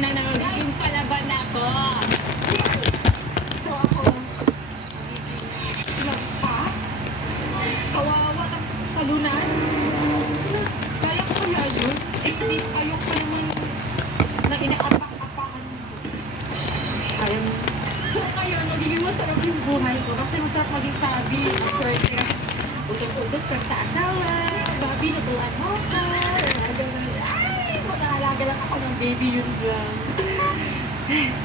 na magiging palaban ako. So ako, nagpa? Kawawa ng talunan? Kaya ko kaya yun? Eh, ayok pa naman na inaapak-apakan mo. Ayaw mo. So ngayon, magiging masarap yung buhay ko kasi masarap maging sabi. Swerte. Utos-utos ka sa asawa. Babi, natuan mo ka. Ay, mag-aalaga lang ako ng baby yun lang.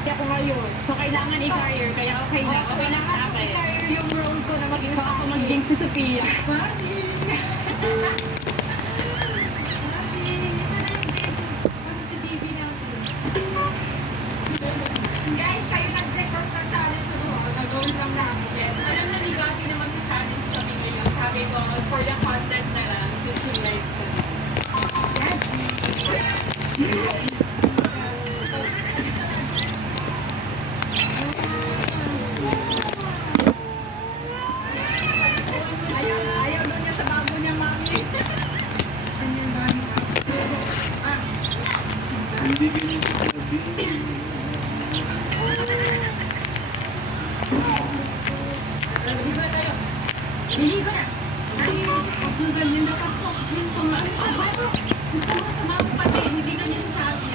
Kaya ako ngayon. So kailangan i-career. Kaya okay na. Okay na nga. I-career yung role ko na maging ako magiging si Sophia. Guys, kayo nag-request ng challenge ko. Nag-goal lang namin. Alam na ni Gabi naman sa challenge kami ngayon. Sabi ko, for the content na lang, just to likes ko. Ayaw doon niya sa bago niya, mami. Hindi ganyan sa sabi. Liligo na. Ay, ang ganyan na kasi. Yung tumaan ka ba? Sama mo pati. Hindi ganyan sabi.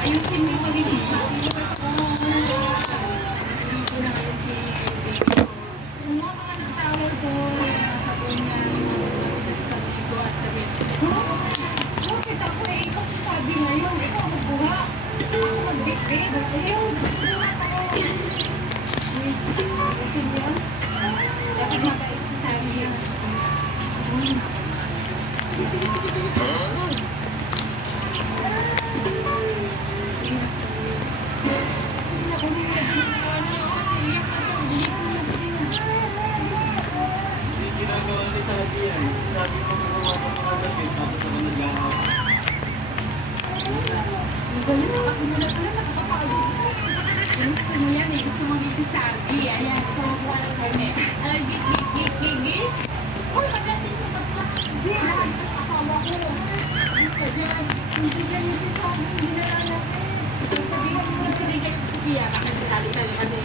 Ayusin mo yung magiging sabi. Liligo na kayo si Baby. Kumuha ka nga ng towel ko. Sabon niya. Sabi ko at sabi. Bakit ako eh? Ikaw sabi ngayon. Ikaw magbuha. Ako magbigay. Ayun. Ayun yan. Dapat mabait si Sammy yan. Hindi ginagawa ni sabi yan. Sabi ko gumawa ko mga damit, tapos ako nag-aaw. Ang galing, nakakululat pala, nakakapagod. Gusto mo yan eh, gusto mo dito sabi. Ayan, kumakuha ng kami. Ay, gig. Uy, pagdating ko pagka. Hindi, nakakakawa ko. Hindi ganyan si Sabi, hindi na natin. Sabihin mo, hindi ganyan si Sophia. Bakit sa tali-tali kami?